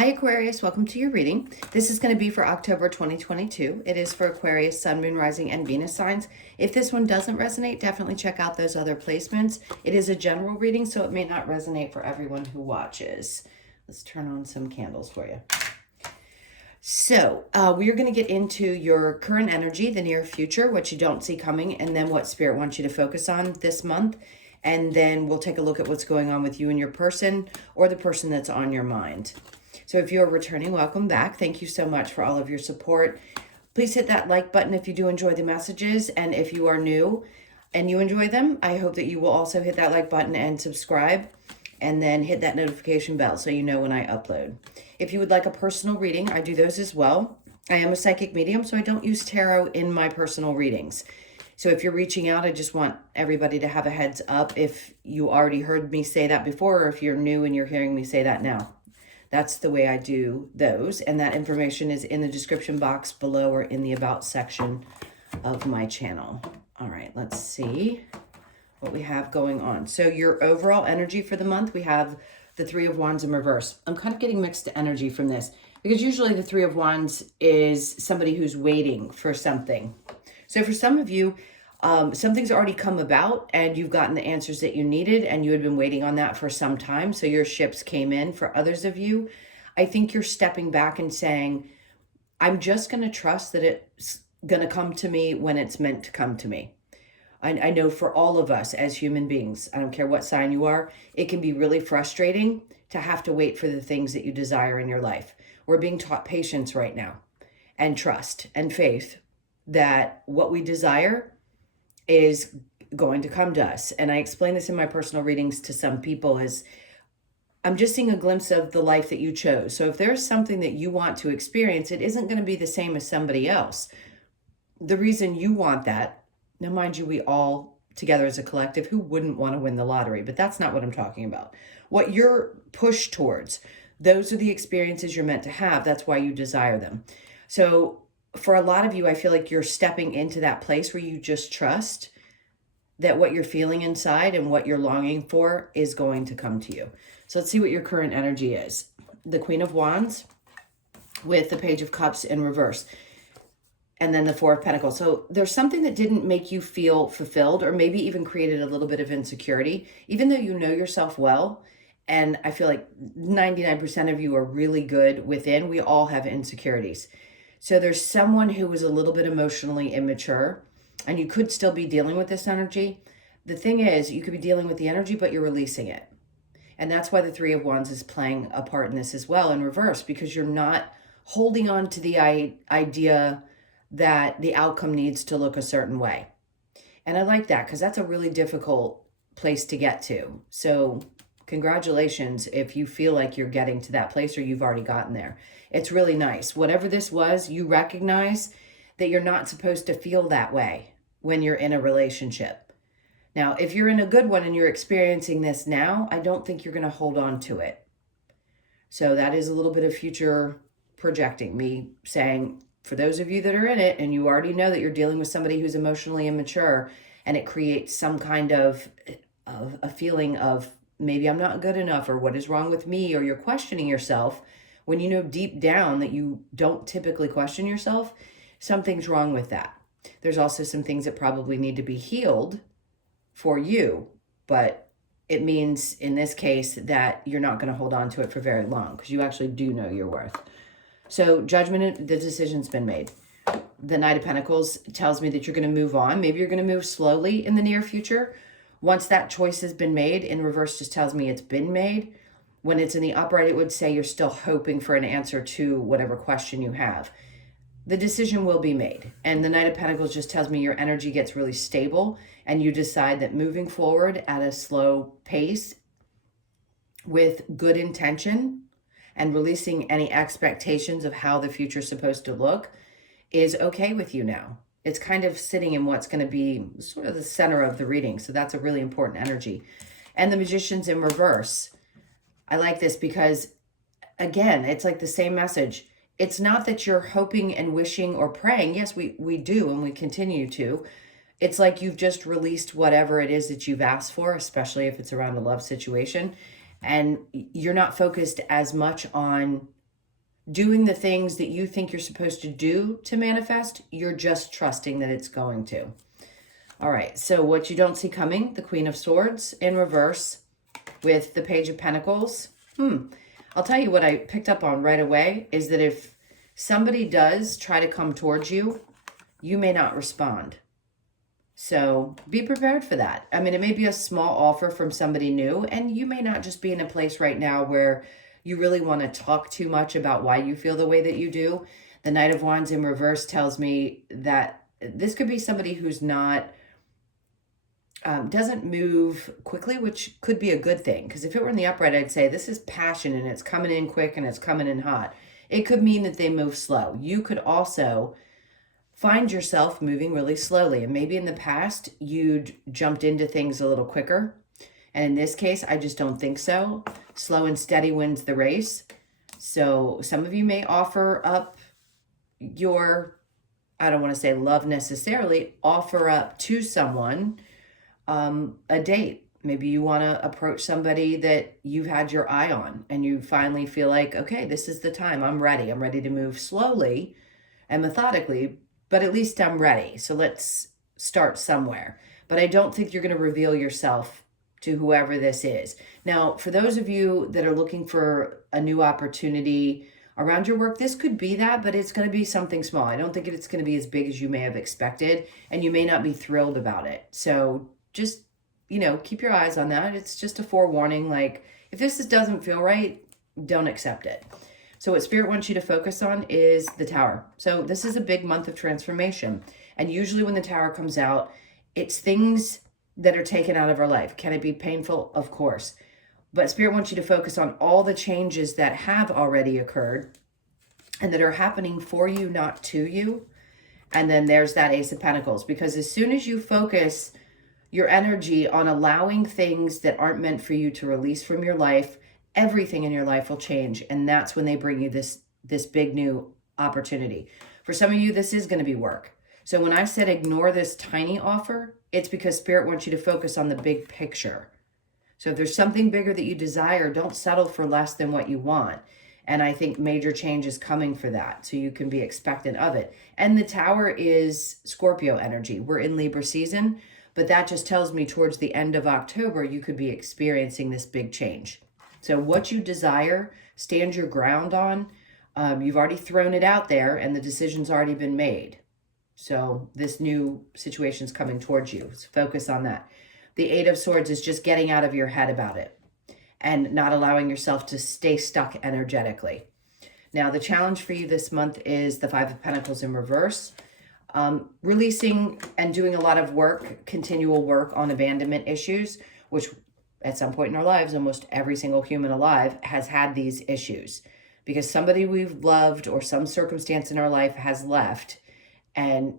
Hi Aquarius, welcome to your reading. This is going to be for October 2022. It is for Aquarius, Sun, Moon, Rising, and Venus signs. If this one doesn't resonate, definitely check out those other placements. It is a general reading, so it may not resonate for everyone who watches. Let's turn on some candles for you. So we are going to get into your current energy, the near future, what you don't see coming, and then what Spirit wants you to focus on this month. And then we'll take a look at what's going on with you and your person or the person that's on your mind. So if you're returning, welcome back. Thank you so much for all of your support. Please hit that like button if you do enjoy the messages. And if you are new and you enjoy them, I hope that you will also hit that like button and subscribe. And then hit that notification bell so you know when I upload. If you would like a personal reading, I do those as well. I am a psychic medium, so I don't use tarot in my personal readings. So if you're reaching out, I just want everybody to have a heads up if you already heard me say that before, or if you're new and you're hearing me say that now. That's the way I do those. And that information is in the description box below or in the About section of my channel. All right, let's see what we have going on. So your overall energy for the month, we have the Three of Wands in reverse. I'm kind of getting mixed energy from this because usually the Three of Wands is somebody who's waiting for something. So for some of you, something's already come about and you've gotten the answers that you needed and you had been waiting on that for some time. So your ships came in. For others of you, I think you're stepping back and saying, I'm just going to trust that it's going to come to me when it's meant to come to me. I know for all of us as human beings, I don't care what sign you are, it can be really frustrating to have to wait for the things that you desire in your life. We're being taught patience right now and trust and faith that what we desire is going to come to us. And I explain this in my personal readings to some people as I'm just seeing a glimpse of the life that you chose. So if there's something that you want to experience, it isn't going to be the same as somebody else. The reason you want that, now mind you, we all together as a collective, who wouldn't want to win the lottery? But that's not what I'm talking about. What you're pushed towards, those are the experiences you're meant to have. That's why you desire them. So for a lot of you, I feel like you're stepping into that place where you just trust that what you're feeling inside and what you're longing for is going to come to you. So let's see what your current energy is. The Queen of Wands with the Page of Cups in reverse. And then the Four of Pentacles. So there's something that didn't make you feel fulfilled or maybe even created a little bit of insecurity, even though you know yourself well. And I feel like 99% of you are really good within. We all have insecurities. So there's someone who was a little bit emotionally immature and you could still be dealing with this energy. The thing is, you could be dealing with the energy, but you're releasing it. And that's why the Three of Wands is playing a part in this as well in reverse, because you're not holding on to the idea that the outcome needs to look a certain way. And I like that because that's a really difficult place to get to. So congratulations if you feel like you're getting to that place or you've already gotten there. It's really nice. Whatever this was, you recognize that you're not supposed to feel that way when you're in a relationship. Now, if you're in a good one and you're experiencing this now, I don't think you're going to hold on to it. So that is a little bit of future projecting, me saying, for those of you that are in it and you already know that you're dealing with somebody who's emotionally immature and it creates some kind of a feeling of maybe I'm not good enough or what is wrong with me, or you're questioning yourself when you know deep down that you don't typically question yourself, something's wrong with that. There's also some things that probably need to be healed for you, but it means in this case that you're not going to hold on to it for very long because you actually do know your worth. So judgment, the decision's been made. The Knight of Pentacles tells me that you're going to move on. Maybe you're going to move slowly in the near future. Once that choice has been made, in reverse just tells me it's been made. When it's in the upright, it would say you're still hoping for an answer to whatever question you have. The decision will be made. And the Knight of Pentacles just tells me your energy gets really stable and you decide that moving forward at a slow pace with good intention and releasing any expectations of how the future is supposed to look is okay with you now. It's kind of sitting in what's going to be sort of the center of the reading. So that's a really important energy. And the Magician's in reverse. I like this because, again, it's like the same message. It's not that you're hoping and wishing or praying. Yes, we do, and we continue to. It's like you've just released whatever it is that you've asked for, especially if it's around a love situation. And you're not focused as much on doing the things that you think you're supposed to do to manifest. You're just trusting that it's going to. All right, so what you don't see coming, the Queen of Swords in reverse with the Page of Pentacles. I'll tell you what I picked up on right away is that if somebody does try to come towards you, you may not respond. So be prepared for that. I mean, it may be a small offer from somebody new, and you may not just be in a place right now where you really want to talk too much about why you feel the way that you do. The Knight of Wands in reverse tells me that this could be somebody who's not, doesn't move quickly, which could be a good thing. Because if it were in the upright, I'd say this is passion and it's coming in quick and it's coming in hot. It could mean that they move slow. You could also find yourself moving really slowly. And maybe in the past, you'd jumped into things a little quicker. And in this case, I just don't think so. Slow and steady wins the race. So some of you may offer up your, I don't want to say love necessarily, offer up to someone a date. Maybe you want to approach somebody that you've had your eye on and you finally feel like, okay, this is the time. I'm ready. I'm ready to move slowly and methodically, but at least I'm ready. So let's start somewhere. But I don't think you're going to reveal yourself to whoever this is. Now, for those of you that are looking for a new opportunity around your work, this could be that, but it's going to be something small. I don't think it's going to be as big as you may have expected, and you may not be thrilled about it. So just, keep your eyes on that. It's just a forewarning. Like, if this doesn't feel right, don't accept it. So what Spirit wants you to focus on is the Tower. So this is a big month of transformation. And usually when the Tower comes out, it's things that are taken out of our life. Can it be painful? Of course. But Spirit wants you to focus on all the changes that have already occurred and that are happening for you, not to you. And then there's that Ace of Pentacles. Because as soon as you focus your energy on allowing things that aren't meant for you to release from your life, everything in your life will change. And that's when they bring you this big new opportunity. For some of you, this is going to be work. So when I said ignore this tiny offer, it's because Spirit wants you to focus on the big picture. So if there's something bigger that you desire, don't settle for less than what you want. And I think major change is coming for that. So you can be expectant of it. And the Tower is Scorpio energy. We're in Libra season, but that just tells me towards the end of October, you could be experiencing this big change. So what you desire, stand your ground on. You've already thrown it out there and the decision's already been made. So this new situation's coming towards you. So focus on that. The Eight of Swords is just getting out of your head about it and not allowing yourself to stay stuck energetically. Now, the challenge for you this month is the Five of Pentacles in reverse. Releasing and doing a lot of work, continual work on abandonment issues, which at some point in our lives, almost every single human alive has had these issues because somebody we've loved or some circumstance in our life has left, and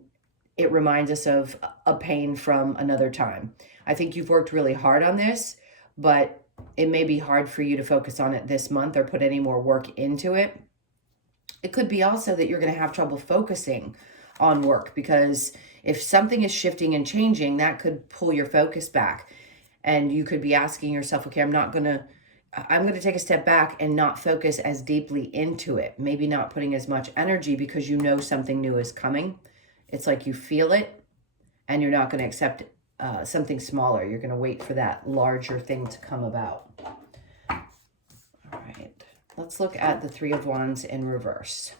it reminds us of a pain from another time. I think you've worked really hard on this, but it may be hard for you to focus on it this month or put any more work into it. It could be also that you're going to have trouble focusing on work because if something is shifting and changing, that could pull your focus back. And you could be asking yourself, okay, I'm going to take a step back and not focus as deeply into it. Maybe not putting as much energy because you know something new is coming. It's like you feel it and you're not going to accept something smaller. You're going to wait for that larger thing to come about. All right, let's look at the Three of Wands in reverse.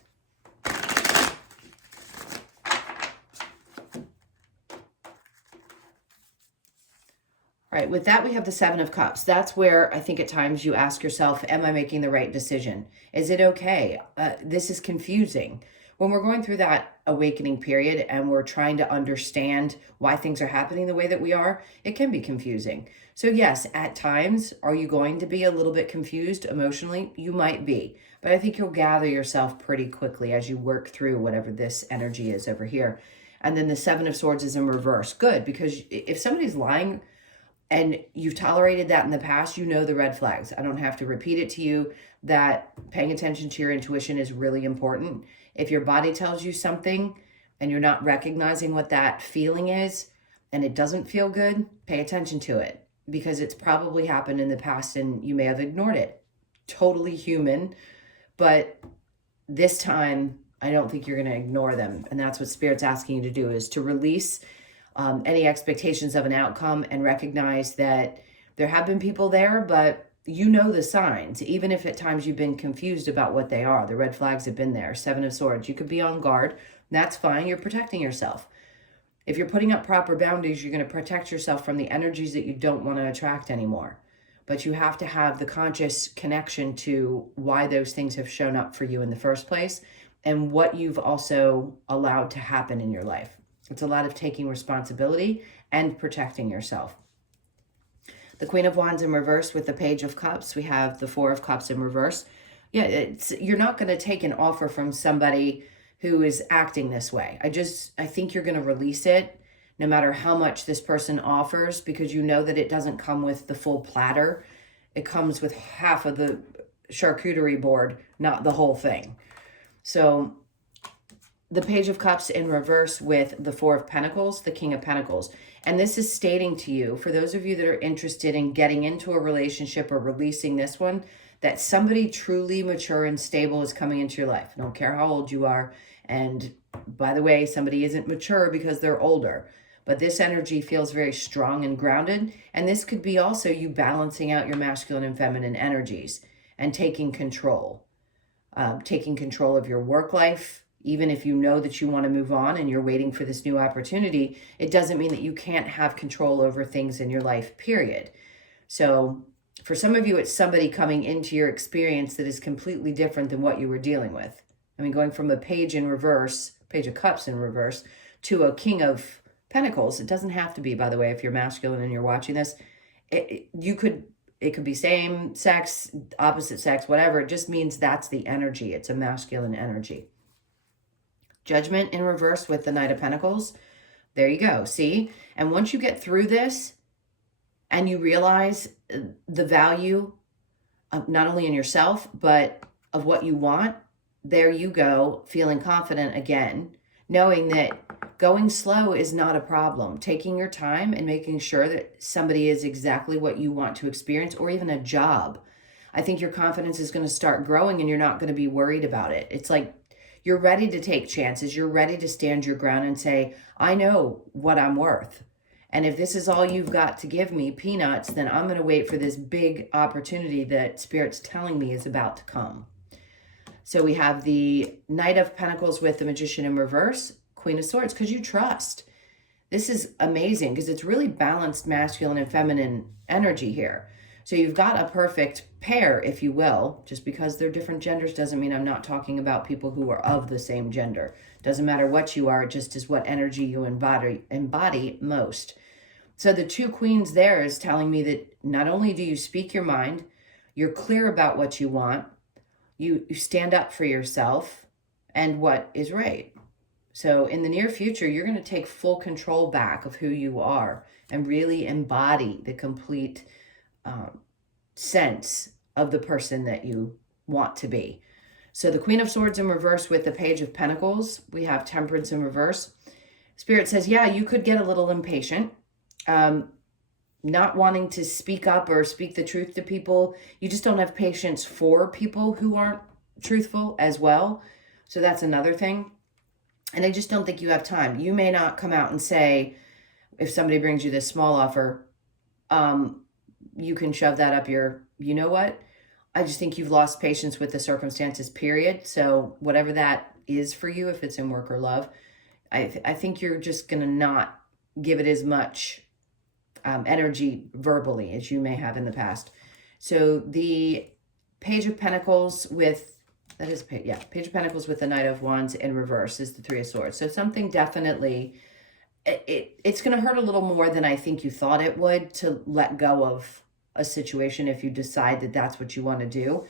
All right, with that, we have the Seven of Cups. That's where I think at times you ask yourself, am I making the right decision? Is it okay? This is confusing. When we're going through that awakening period and we're trying to understand why things are happening the way that we are, it can be confusing. So yes, at times, are you going to be a little bit confused emotionally? You might be, but I think you'll gather yourself pretty quickly as you work through whatever this energy is over here. And then the Seven of Swords is in reverse. Good, because if somebody's lying, and you've tolerated that in the past, you know the red flags. I don't have to repeat it to you that paying attention to your intuition is really important. If your body tells you something and you're not recognizing what that feeling is and it doesn't feel good, pay attention to it because it's probably happened in the past and you may have ignored it. Totally human, but this time, I don't think you're going to ignore them. And that's what Spirit's asking you to do, is to release any expectations of an outcome and recognize that there have been people there, but you know the signs, even if at times you've been confused about what they are. The red flags have been there. Seven of Swords. You could be on guard. That's fine. You're protecting yourself. If you're putting up proper boundaries, you're going to protect yourself from the energies that you don't want to attract anymore. But you have to have the conscious connection to why those things have shown up for you in the first place and what you've also allowed to happen in your life. It's a lot of taking responsibility and protecting yourself. The Queen of Wands in reverse with the Page of Cups. We have the Four of Cups in reverse. Yeah, you're not going to take an offer from somebody who is acting this way. I think you're going to release it no matter how much this person offers, because you know that it doesn't come with the full platter. It comes with half of the charcuterie board, not the whole thing. So the Page of Cups in reverse with the Four of Pentacles, the King of Pentacles. And this is stating to you, for those of you that are interested in getting into a relationship or releasing this one, that somebody truly mature and stable is coming into your life. I don't care how old you are. And by the way, somebody isn't mature because they're older. But this energy feels very strong and grounded. And this could be also you balancing out your masculine and feminine energies and taking control. Taking control of your work life. Even if you know that you want to move on and you're waiting for this new opportunity, it doesn't mean that you can't have control over things in your life, period. So for some of you, it's somebody coming into your experience that is completely different than what you were dealing with. I mean, going from a page in reverse, Page of Cups in reverse, to a King of Pentacles. It doesn't have to be, by the way, if you're masculine and you're watching this. It could be same sex, opposite sex, whatever. It just means that's the energy. It's a masculine energy. Judgment in reverse with the Knight of Pentacles. There you go. See? And once you get through this and you realize the value of not only in yourself, but of what you want, there you go, feeling confident again, knowing that going slow is not a problem. Taking your time and making sure that somebody is exactly what you want to experience, or even a job. I think your confidence is going to start growing and you're not going to be worried about it. It's like you're ready to take chances. You're ready to stand your ground and say, I know what I'm worth. And if this is all you've got to give me, peanuts, then I'm going to wait for this big opportunity that Spirit's telling me is about to come. So we have the Knight of Pentacles with the Magician in reverse, Queen of Swords, because you trust. This is amazing because it's really balanced masculine and feminine energy here. So you've got a perfect pair, if you will. Just because they're different genders doesn't mean I'm not talking about people who are of the same gender. Doesn't matter what you are, it just is what energy you embody most. So the two queens there is telling me that not only do you speak your mind, you're clear about what you want, you stand up for yourself and what is right. So in the near future, you're going to take full control back of who you are and really embody the complete sense of the person that you want to be. So the Queen of Swords in reverse with the Page of Pentacles, we have Temperance in reverse. Spirit says, yeah, you could get a little impatient, not wanting to speak up or speak the truth to people. You just don't have patience for people who aren't truthful as well. So that's another thing. And I just don't think you have time. You may not come out and say, if somebody brings you this small offer, you can shove that up your, you know what? I just think you've lost patience with the circumstances, period. So whatever that is for you, if it's in work or love, I think you're just going to not give it as much energy verbally as you may have in the past. So the Page of Pentacles with, Page of Pentacles with the Knight of Wands in reverse is the Three of Swords. So something definitely, it's going to hurt a little more than I think you thought it would to let go of a situation if you decide that that's what you want to do.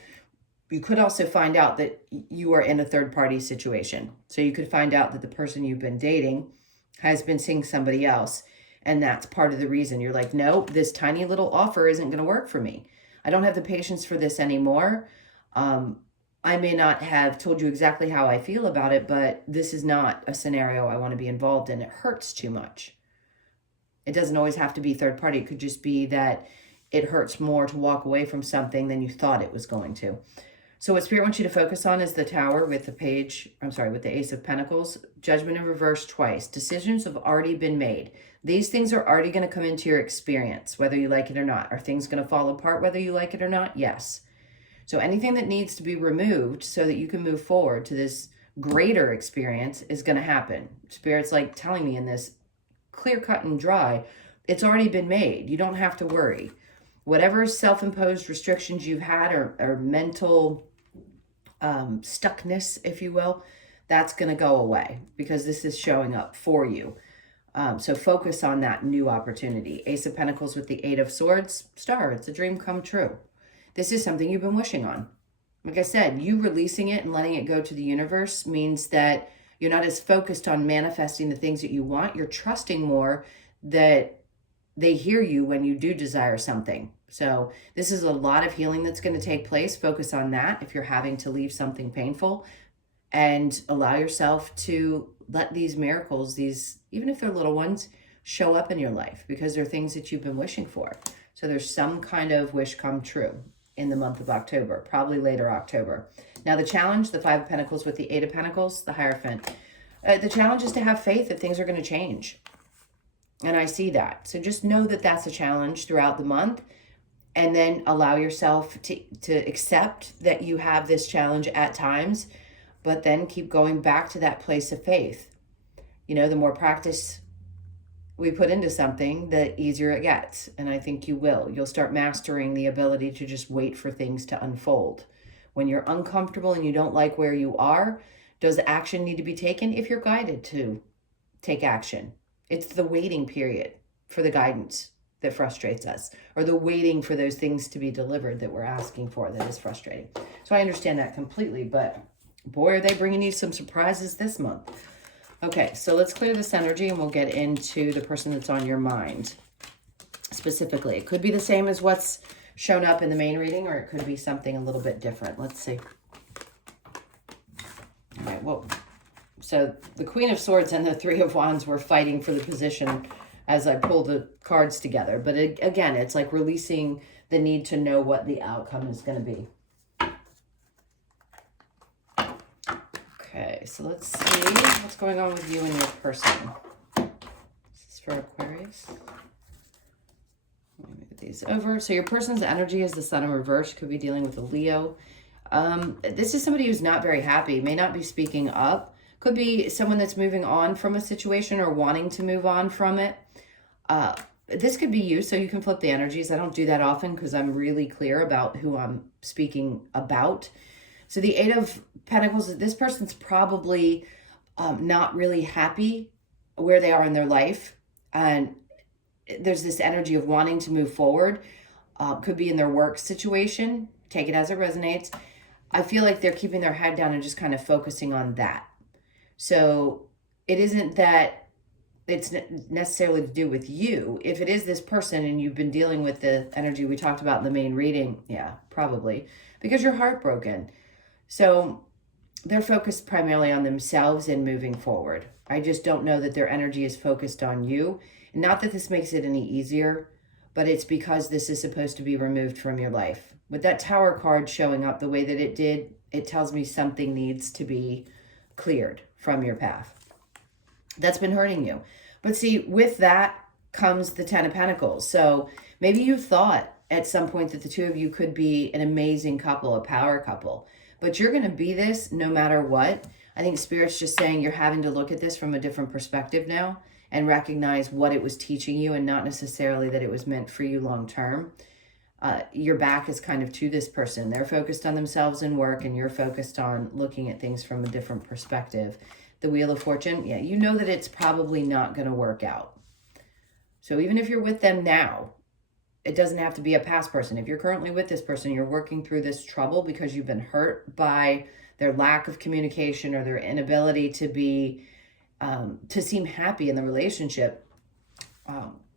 You could also find out that you are in a third-party situation. So you could find out that the person you've been dating has been seeing somebody else, and that's part of the reason. You're like, no, this tiny little offer isn't going to work for me. I don't have the patience for this anymore. I may not have told you exactly how I feel about it, but this is not a scenario I want to be involved in. It hurts too much. It doesn't always have to be third party. It could just be that it hurts more to walk away from something than you thought it was going to. So what Spirit wants you to focus on is the Tower with the with the Ace of Pentacles, Judgment in reverse twice. Decisions have already been made. These things are already going to come into your experience, whether you like it or not. Are things going to fall apart whether you like it or not? Yes. So anything that needs to be removed so that you can move forward to this greater experience is going to happen. Spirit's like telling me in this clear cut and dry, it's already been made. You don't have to worry. Whatever self-imposed restrictions you've had or mental stuckness, if you will, that's going to go away because this is showing up for you. So focus on that new opportunity. Ace of Pentacles with the Eight of Swords, Star, it's a dream come true. This is something you've been wishing on. Like I said, you releasing it and letting it go to the universe means that you're not as focused on manifesting the things that you want. You're trusting more that they hear you when you do desire something. So this is a lot of healing that's going to take place. Focus on that if you're having to leave something painful, and allow yourself to let these miracles, even if they're little ones, show up in your life because they're things that you've been wishing for. So there's some kind of wish come true in the month of October, probably later October. Now the challenge, the Five of Pentacles with the Eight of Pentacles, the Hierophant. The challenge is to have faith that things are going to change. And I see that. So just know that that's a challenge throughout the month, and then allow yourself to accept that you have this challenge at times, but then keep going back to that place of faith. You know, the more practice we put into something, the easier it gets. And I think you will. You'll start mastering the ability to just wait for things to unfold. When you're uncomfortable and you don't like where you are, does action need to be taken? If you're guided to take action. It's the waiting period for the guidance that frustrates us, or the waiting for those things to be delivered that we're asking for that is frustrating. So I understand that completely, but boy, are they bringing you some surprises this month. Okay, so let's clear this energy and we'll get into the person that's on your mind specifically. It could be the same as what's shown up in the main reading, or it could be something a little bit different. Let's see. All right, well, so the Queen of Swords and the Three of Wands were fighting for the position as I pull the cards together. But again, it's like releasing the need to know what the outcome is going to be. Okay, so let's see what's going on with you and your person. This is for Aquarius. Let me get these over. So your person's energy is the Sun in reverse. Could be dealing with a Leo. This is somebody who's not very happy, may not be speaking up. Could be someone that's moving on from a situation or wanting to move on from it. This could be you, so you can flip the energies. I don't do that often because I'm really clear about who I'm speaking about. So the Eight of Pentacles, this person's probably not really happy where they are in their life. And there's this energy of wanting to move forward. Could be in their work situation. Take it as it resonates. I feel like they're keeping their head down and just kind of focusing on that. So it isn't that it's necessarily to do with you. If it is this person and you've been dealing with the energy we talked about in the main reading, yeah, probably, because you're heartbroken. So they're focused primarily on themselves and moving forward. I just don't know that their energy is focused on you. Not that this makes it any easier, but it's because this is supposed to be removed from your life. With that Tower card showing up the way that it did, it tells me something needs to be cleared from your path. That's been hurting you. But see, with that comes the Ten of Pentacles. So maybe you thought at some point that the two of you could be an amazing couple, a power couple. But you're going to be this no matter what. I think Spirit's just saying you're having to look at this from a different perspective now and recognize what it was teaching you, and not necessarily that it was meant for you long term. Your back is kind of to this person. They're focused on themselves and work, and you're focused on looking at things from a different perspective. The Wheel of Fortune, yeah, you know that it's probably not going to work out. So even if you're with them now, it doesn't have to be a past person. If you're currently with this person, you're working through this trouble because you've been hurt by their lack of communication or their inability to be, to seem happy in the relationship.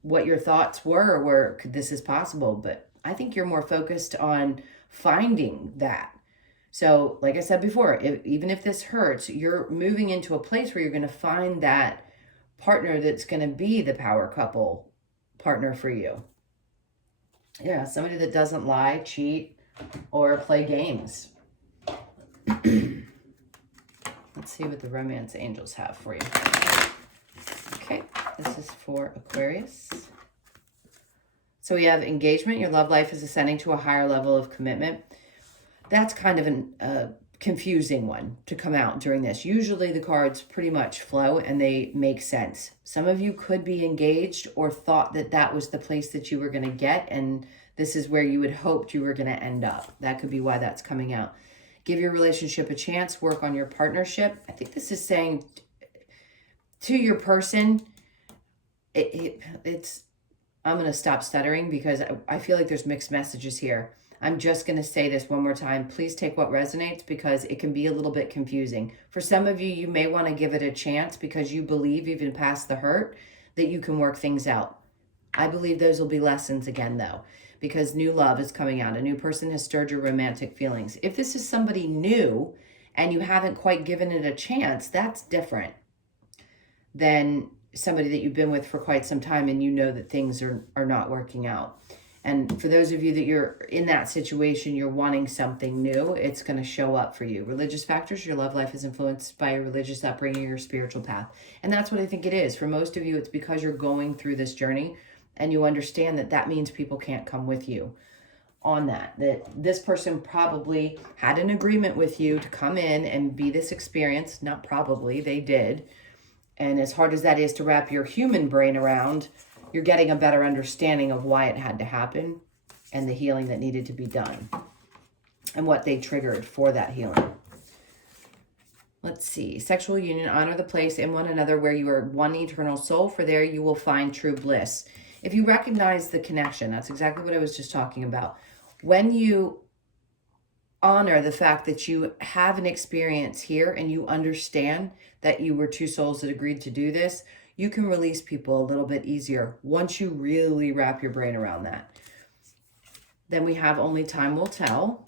What your thoughts were this is possible, but I think you're more focused on finding that. So like I said before, even if this hurts, you're moving into a place where you're going to find that partner that's going to be the power couple partner for you. Yeah, somebody that doesn't lie, cheat, or play games. Let's see what the romance angels have for you. Okay, this is for Aquarius. So we have engagement. Your love life is ascending to a higher level of commitment. That's kind of a confusing one to come out during this. Usually the cards pretty much flow and they make sense. Some of you could be engaged or thought that that was the place that you were going to get, and this is where you had hoped you were going to end up. That could be why that's coming out. Give your relationship a chance. Work on your partnership. I think this is saying to your person, it's I'm going to stop stuttering because I feel like there's mixed messages here. I'm just going to say this one more time. Please take what resonates because it can be a little bit confusing. For some of you, you may want to give it a chance because you believe even past the hurt that you can work things out. I believe those will be lessons again though, because new love is coming out. A new person has stirred your romantic feelings. If this is somebody new and you haven't quite given it a chance, that's different than somebody that you've been with for quite some time and you know that things are not working out. And for those of you that you're in that situation, you're wanting something new, it's going to show up for you. Religious factors, your love life is influenced by your religious upbringing, your spiritual path. And that's what I think it is. For most of you, it's because you're going through this journey and you understand that that means people can't come with you on that this person probably had an agreement with you to come in and be this experience. Not probably, they did. And as hard as that is to wrap your human brain around, you're getting a better understanding of why it had to happen and the healing that needed to be done and what they triggered for that healing. Let's see. Sexual union, honor the place in one another where you are one eternal soul, for there you will find true bliss. If you recognize the connection, that's exactly what I was just talking about. When you honor the fact that you have an experience here and you understand that you were two souls that agreed to do this, you can release people a little bit easier once you really wrap your brain around that. Then we have only time will tell.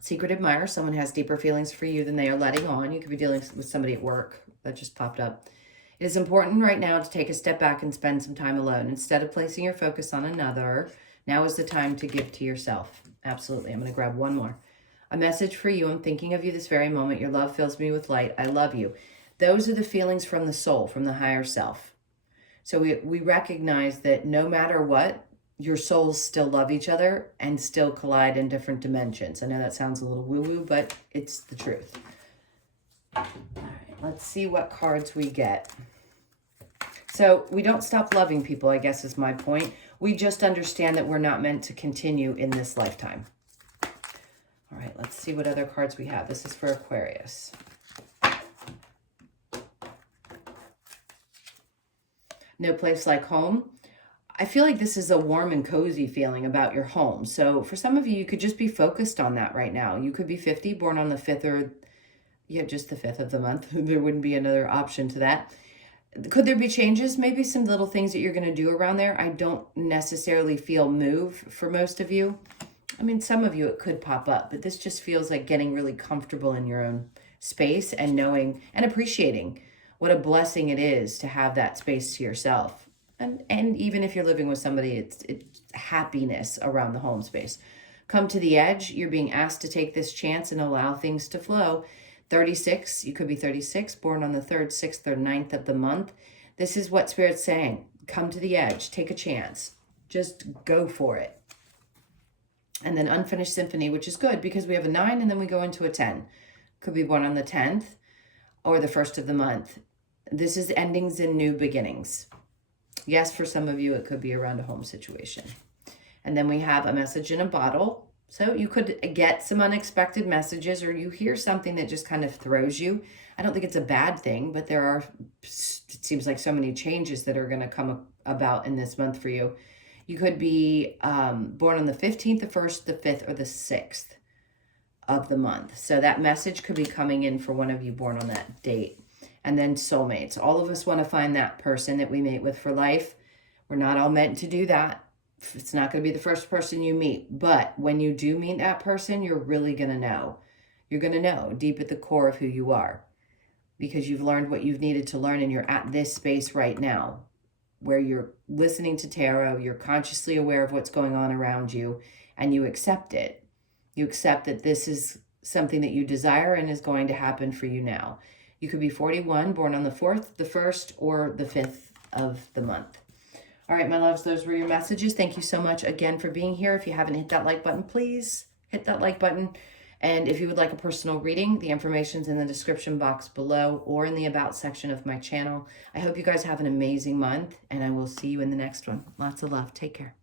Secret admirer, someone has deeper feelings for you than they are letting on. You could be dealing with somebody at work. That just popped up. It is important right now to take a step back and spend some time alone. Instead of placing your focus on another, now is the time to give to yourself. Absolutely. I'm going to grab one more. A message for you. I'm thinking of you this very moment. Your love fills me with light. I love you. Those are the feelings from the soul, from the higher self. So we recognize that no matter what, your souls still love each other and still collide in different dimensions. I know that sounds a little woo-woo, but it's the truth. All right, let's see what cards we get. So we don't stop loving people, I guess is my point. We just understand that we're not meant to continue in this lifetime. All right, let's see what other cards we have. This is for Aquarius. No place like home. I feel like this is a warm and cozy feeling about your home. So for some of you, you could just be focused on that right now. You could be 50, born on the 5th or, yeah, just the 5th of the month. There wouldn't be another option to that. Could there be changes? Maybe some little things that you're going to do around there. I don't necessarily feel move for most of you. I mean, some of you it could pop up, but this just feels like getting really comfortable in your own space and knowing and appreciating what a blessing it is to have that space to yourself. And even if you're living with somebody, it's happiness around the home space. Come to the edge. You're being asked to take this chance and allow things to flow. 36, you could be 36, born on the 3rd, 6th, or 9th of the month. This is what Spirit's saying. Come to the edge. Take a chance. Just go for it. And then unfinished symphony, which is good because we have a 9 and then we go into a 10. Could be born on the 10th or the 1st of the month. This is endings and new beginnings. Yes, for some of you, it could be around a home situation. And then we have a message in a bottle. So you could get some unexpected messages or you hear something that just kind of throws you. I don't think it's a bad thing, but there are, it seems like so many changes that are going to come about in this month for you. You could be born on the 15th, the 1st, the 5th, or the 6th of the month. So that message could be coming in for one of you born on that date. And then soulmates. All of us want to find that person that we mate with for life. We're not all meant to do that. It's not going to be the first person you meet. But when you do meet that person, you're really going to know. You're going to know deep at the core of who you are. Because you've learned what you've needed to learn and you're at this space right now. Where you're listening to tarot, you're consciously aware of what's going on around you. And you accept it. You accept that this is something that you desire and is going to happen for you now. You could be 41, born on the 4th, the 1st, or the 5th of the month. All right, my loves, those were your messages. Thank you so much again for being here. If you haven't hit that like button, please hit that like button. And if you would like a personal reading, the information's in the description box below or in the About section of my channel. I hope you guys have an amazing month, and I will see you in the next one. Lots of love. Take care.